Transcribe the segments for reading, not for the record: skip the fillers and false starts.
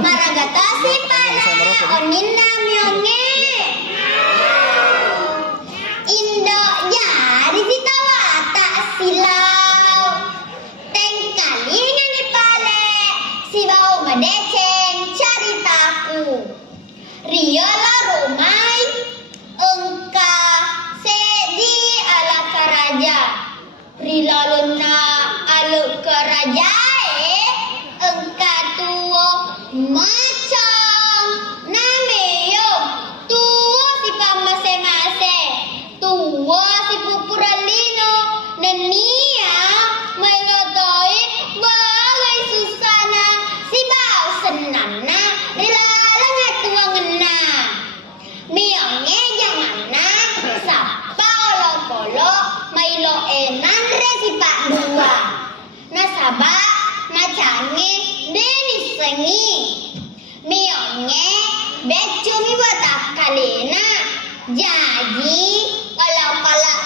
Maragatasi pala oninna mionge. Indo jari ditawata silau. Tengkali nyanyi pale si bau madeceng caritaku. Riola rumai engka sedi ala karaja. Rilaluna alu kerajae engka tuo macam nameyo tuo si pamase-mase tuo si pupuralino nenia melotoi bagai susana si bau senana rilalanga tuangena mionge jamana sapa olo-kolo mailo enan resi pak dua nasaba macange deni sengi mionge becumi batak kalena jadi kalau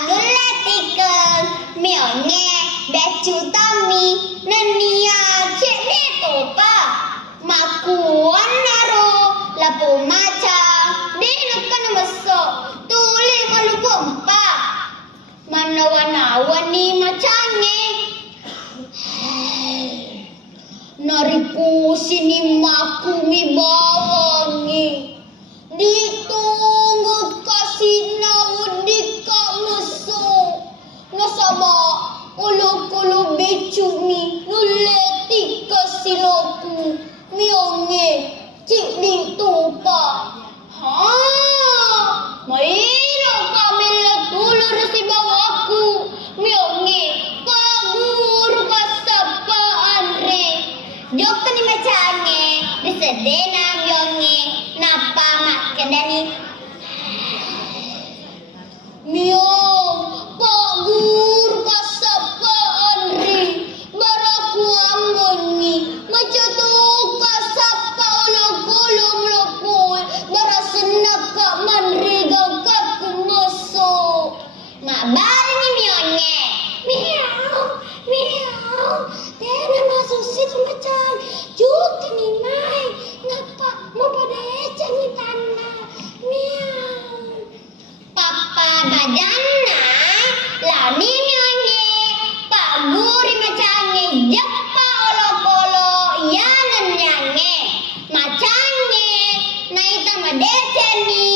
nuletiken mionge becu tami nenia cene topa makuan naro lapu macam denu kan meso tuli kalau pompa manawan-awan ni macange nariku sini makumi bawangi ditunggu kasih naudika musu nasaba ulu-ulu becumi nuleti kasiloku mionge cik ditupa maino kami lekulu resi bawaku mionge kabur kasapa andre jok ni macange disedena mionge napa mak kendani miong pak guru kasapa andre baraku amboni macotu kasapa ulo-ulo mlokoi barasenak kak manriga katku moso mak bali ni mionge miau tena masuk situ macan juta ni mai ngapa mau pada eca ni tanah miau papa bajana lani mionge pak guri macange jeppa olo-kolo yanan nyange macange naita madeceni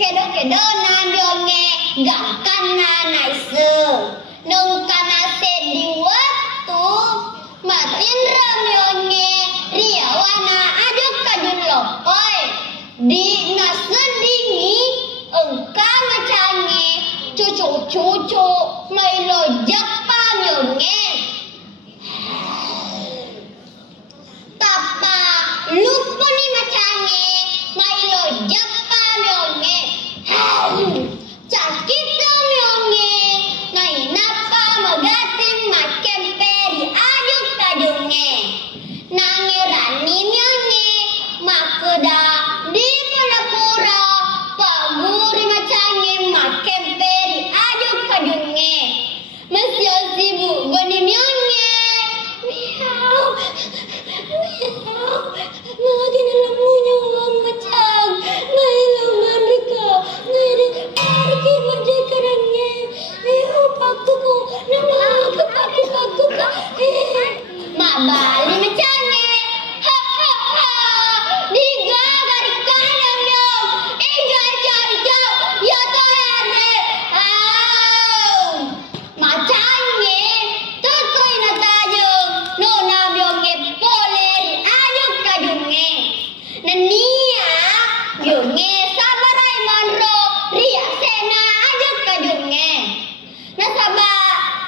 kedo-kedo na mionge gangkana naise nungkana sedi waktu matin ramionge riawana aduk kadun lopoi di nasendingi engka macange cucu-cucu mailo japa mionge tapa lupa ni macange mailo japa mionge cakit mionge nai napa magating makemperi aduk kadunge nangirani mionge makeda di pura-pura paguri macange makemperi aduk kadunge masih sibuk goni mionge miau lagi dalam munyuang macam ngailu mereka ngailu pergi merdeka dange pakuku nama paku mak bali macange diga dari kanan dong iga cari ya tohere macange tutui na tajung nona bionge poleri ayung kadunge nenia bionge sabarai manro ria sena ayung kadunge nasaba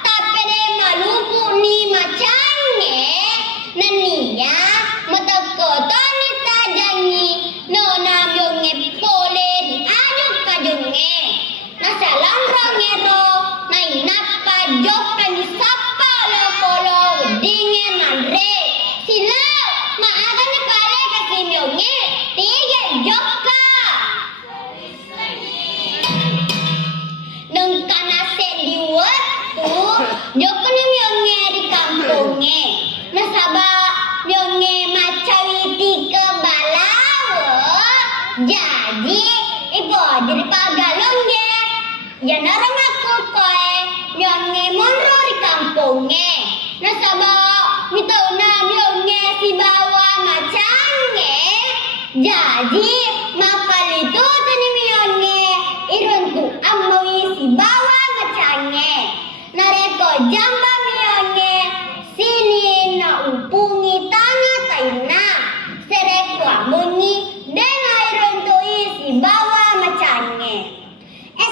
tapere maluku ni macange nenia matakoto ni tajangi nona bionge poleri ayung kadunge nasalam rongero nai napa jokan di sapa lo-kolo dinge mandre silau maakan ni pale kasi mionge tiga joka nung kanasen di waktu jokan ni mionge di kampunge nasaba mionge macawiti kebal pagalong ge. Ya narang aku koe nyonge monro di kampungnya. Nasaba mitau na nyonge si bawa macange. Jadi makal itu tani nyonge irun tu amoi si bawa macange. Nareko jamba nyonge sini na upungi tanah taina. Sereko amoni dena irun tu si bawa macange.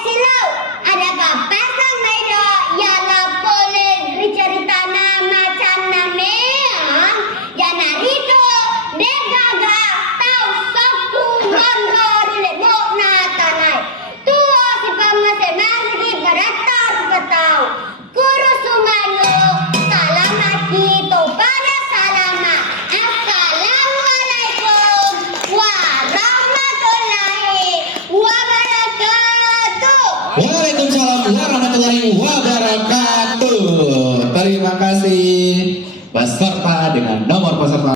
Silau, ada papasan maido ya la pole ricerita nama cana meang ya narito degaga tau saku gondor lebo na tanai tuo si pamase masigi baratar katau kuru sumano salama kito pada salama assalamualaikum warahmatullahi wabarakatuh. Waalaikumsalam warahmatullahi wabarakatuh. Terima kasih peserta dengan nomor peserta